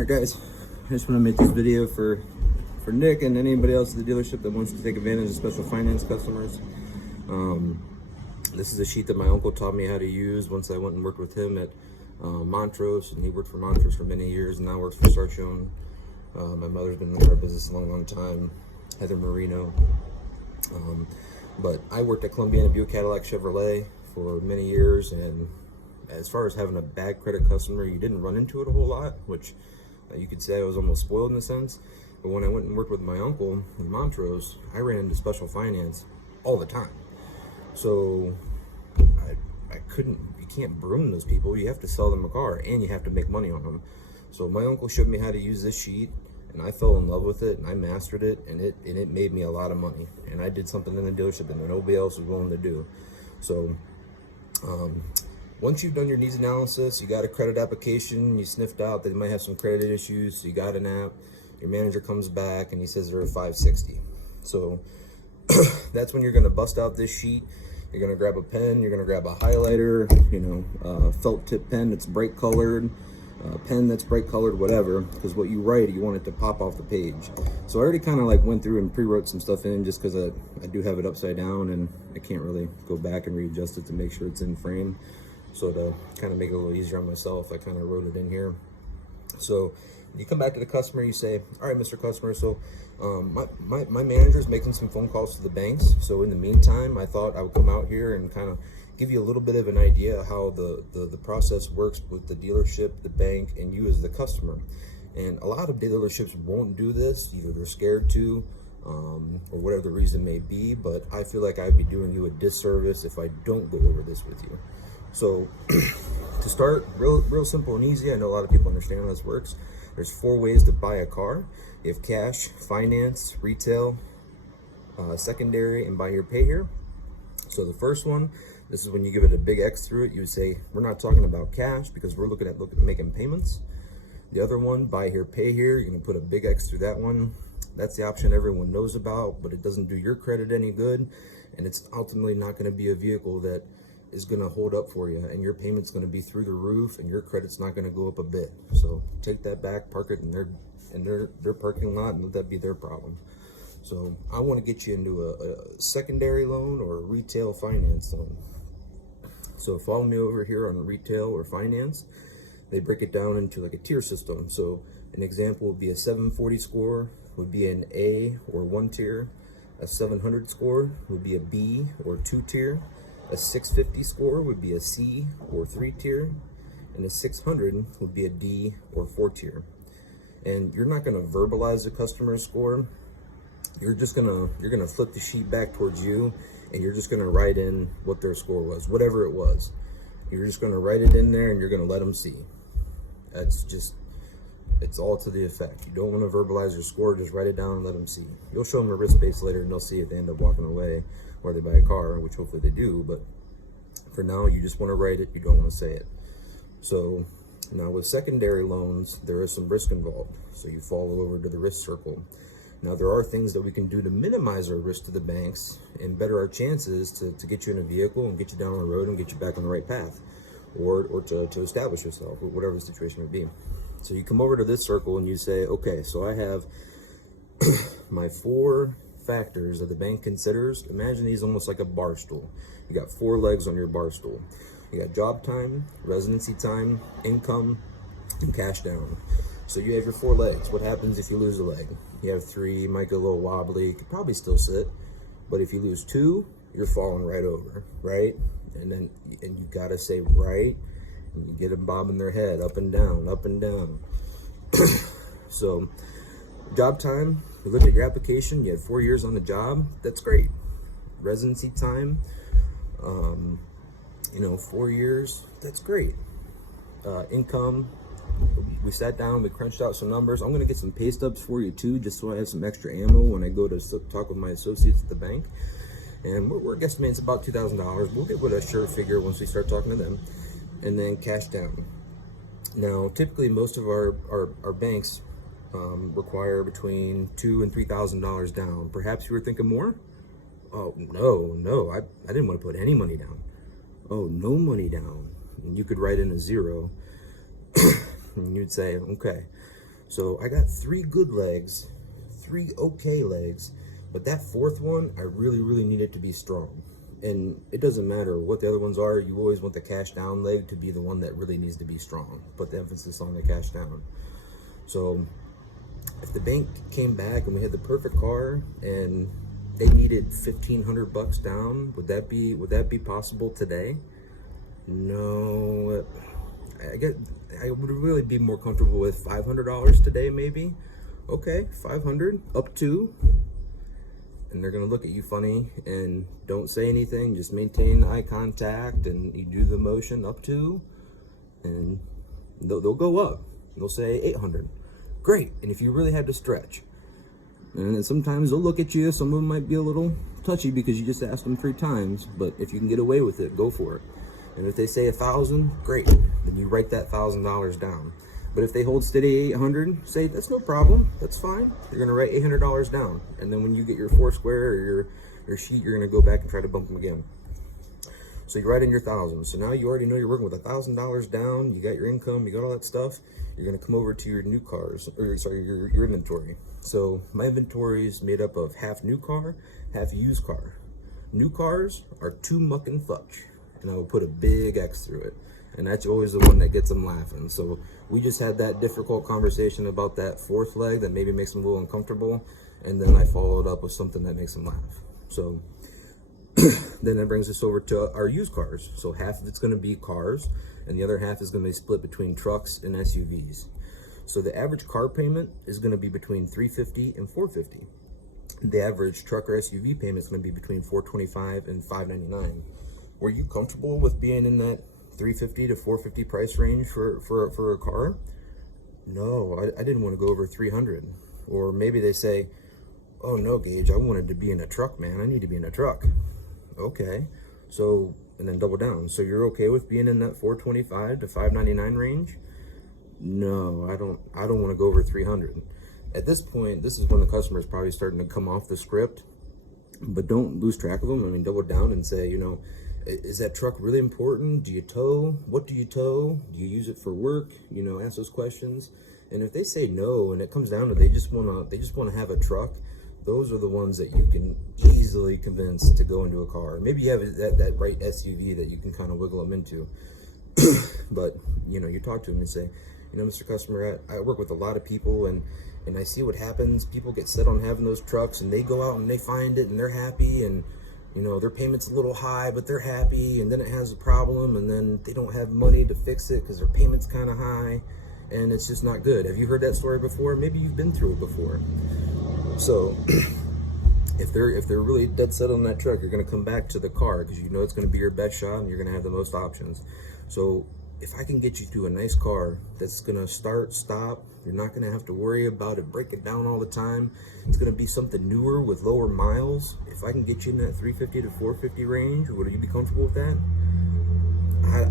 Alright guys, I just want to make this video for Nick and anybody else at the dealership that wants to take advantage of special finance customers. This is a sheet that my uncle taught me how to use once I went and worked with him at Montrose, and he worked for Montrose for many years and now works for Sarchone. My mother's been in the car business a long time, Heather Marino. But I worked at Columbia and Buick Cadillac Chevrolet for many years, and as far as having a bad credit customer, you didn't run into it a whole lot, which you could say I was almost spoiled in a sense. But when I went and worked with my uncle in Montrose, I ran into special finance all the time. So I couldn't, you can't broom those people. You have to sell them a car and you have to make money on them. So my uncle showed me how to use this sheet, and I fell in love with it and I mastered it, and it made me a lot of money. And I did something in the dealership that nobody else was willing to do. So once you've done your needs analysis, you got a credit application, you sniffed out that you might have some credit issues, so you got an app, your manager comes back and he says they're a 560. So that's when you're gonna bust out this sheet. You're gonna grab a pen, you're gonna grab a highlighter, felt tip pen that's bright colored, pen that's bright colored, whatever, because what you write, you want it to pop off the page. So I already kind of like went through and pre-wrote some stuff in, just because I do have it upside down and I can't really go back and readjust it to make sure it's in frame. So to kind of make it a little easier on myself, I kind of wrote it in here. So you come back to the customer, you say, all right, Mr. Customer, so my manager is making some phone calls to the banks. So in the meantime, I thought I would come out here and kind of give you a little bit of an idea how the process works with the dealership, the bank, and you as the customer. And a lot of dealerships won't do this. Either they're scared to, or whatever the reason may be, but I feel like I'd be doing you a disservice if I don't go over this with you. So to start, real simple and easy, I know a lot of people understand how this works. There's 4 ways to buy a car. You have cash, finance, retail, secondary, and buy here, pay here. So the first one, this is when you give it a big X through it. You would say, we're not talking about cash because we're looking at making payments. The other one, buy here, pay here, you're gonna put a big X through that one. That's the option everyone knows about, but it doesn't do your credit any good. And it's ultimately not gonna be a vehicle that is going to hold up for you, and your payment's going to be through the roof and your credit's not going to go up a bit. So take that back, park it in their parking lot, and let that be their problem. So I want to get you into a secondary loan or a retail finance loan. So follow me over here on retail or finance. They break it down into like a tier system. So an example would be a 740 score would be an A or 1 tier. A 700 score would be a B or 2 tier. A 650 score would be a C or 3 tier, and a 600 would be a D or 4 tier. And you're not going to verbalize the customer's score. You're gonna flip the sheet back towards you, and you're just going to write in what their score was, whatever it was. You're just going to write it in there, and you're going to let them see. It's all to the effect. You don't want to verbalize your score, just write it down and let them see. You'll show them a risk base later, and they'll see if they end up walking away or they buy a car, which hopefully they do, but for now, you just want to write it, you don't want to say it. So now with secondary loans, there is some risk involved. So you fall over to the risk circle. Now there are things that we can do to minimize our risk to the banks and better our chances to get you in a vehicle and get you down the road and get you back on the right path, or to establish yourself, or whatever the situation may be. So you come over to this circle and you say, okay, so I have my 4 factors that the bank considers. Imagine these almost like a bar stool. You got 4 legs on your bar stool. You got job time, residency time, income, and cash down. So you have your 4 legs. What happens if you lose a leg? You have 3, you might get a little wobbly, you could probably still sit, but if you lose 2, you're falling right over, right? And you gotta say right, and you get them bobbing their head up and down, up and down. So job time, you look at your application, you had 4 years on the job, that's great. Residency time, 4 years, that's great. Income, we sat down, we crunched out some numbers. I'm gonna get some pay stubs for you too, just so I have some extra ammo when I go to talk with my associates at the bank. And we're guesstimating it's about $2,000. We'll get with a sure figure once we start talking to them. And then cash down. Now, typically most of our banks require between $2,000 and $3,000 down. Perhaps you were thinking more? Oh, no, I didn't want to put any money down. Oh, no money down. And you could write in a 0. And you'd say, okay, So I got 3 good legs, 3 okay legs, but that 4th one, I really need it to be strong. And it doesn't matter what the other ones are, you always want the cash down leg to be the one that really needs to be strong. Put the emphasis on the cash down. So if the bank came back and we had the perfect car and they needed $1,500 down, would that be possible today? No. I would really be more comfortable with $500 today, maybe. Okay, 500 up to, and they're gonna look at you funny and don't say anything, just maintain eye contact, and you do the motion up to, and they'll go up. They'll say 800. Great. And if you really had to stretch, and then sometimes they'll look at you, some of them might be a little touchy because you just asked them 3 times, but if you can get away with it, go for it. And if they say 1,000, great, then you write that $1,000 down. But if they hold steady 800, say that's no problem, that's fine. You're gonna write $800 down, and then when you get your 4 square or your sheet, you're gonna go back and try to bump them again. So you write in your 1,000. So now you already know you're working with $1,000 down. You got your income, you got all that stuff. You're gonna come over to your new cars, or sorry, your inventory. So my inventory is made up of half new car, half used car. New cars are 2 muck and fudge, and I will put a big X through it. And that's always the one that gets them laughing. So we just had that difficult conversation about that 4th leg that maybe makes them a little uncomfortable, and then I followed up with something that makes them laugh. So then that brings us over to our used cars. So half of it's going to be cars, and the other half is going to be split between trucks and SUVs. So the average car payment is going to be between $350 and $450. The average truck or SUV payment is going to be between $425 and $599. Were you comfortable with being in that $350 to $450 price range for a car? No, I didn't want to go over $300. Or maybe they say, oh no, Gage, I wanted to be in a truck, man. I need to be in a truck. Okay, so, and then double down. So you're okay with being in that $425 to $599 range? No, I don't want to go over 300. At this point, this is when the customer is probably starting to come off the script, but don't lose track of them. I mean, double down and say, you know, is that truck really important? Do you tow? What do you tow? Do you use it for work? You know, ask those questions. And if they say no, and it comes down to they just want to have a truck, those are the ones that you can easily convince to go into a car. Maybe you have that right SUV that you can kind of wiggle them into. But, you know, you talk to them and say, you know, Mr. Customer, I work with a lot of people, and I see what happens. People get set on having those trucks, and they go out and they find it, and they're happy, and, you know, their payment's a little high, but they're happy, and then it has a problem, and then they don't have money to fix it because their payment's kind of high, and it's just not good. Have you heard that story before? Maybe you've been through it before. So if they're really dead set on that truck, you're going to come back to the car because you know it's going to be your best shot and you're going to have the most options. So if I can get you to a nice car that's going to start, stop, you're not going to have to worry about it breaking down all the time. It's going to be something newer with lower miles. If I can get you in that 350 to 450 range, would you be comfortable with that?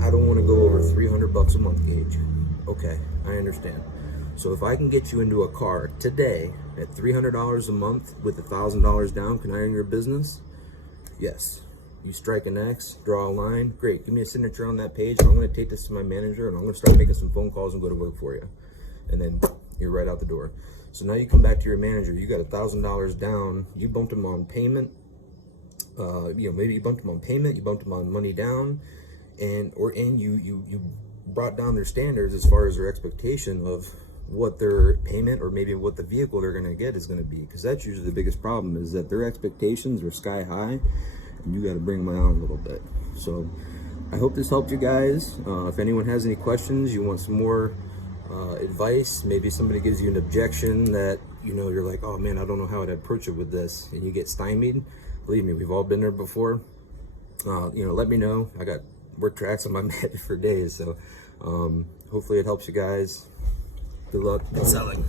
I don't want to go over $300 a month, Gage. Okay, I understand. So if I can get you into a car today at $300 a month with $1,000 down, can I earn your business? Yes. You strike an X, draw a line. Great. Give me a signature on that page, and I'm going to take this to my manager, and I'm going to start making some phone calls and go to work for you. And then you're right out the door. So now you come back to your manager. You got $1,000 down. You bumped him on payment. Maybe you bumped him on payment. You bumped him on money down, and you brought down their standards as far as their expectation of what their payment or maybe what the vehicle they're going to get is going to be, because that's usually the biggest problem, is that their expectations are sky high and you got to bring them down a little bit. So I hope this helped you guys. If anyone has any questions, you want some more advice, maybe somebody gives you an objection that, you know, you're like, oh man, I don't know how I'd approach it with this, and you get stymied, believe me, we've all been there before. Let me know. I got work tracks on my head for days, so hopefully it helps you guys. Good luck. Good selling.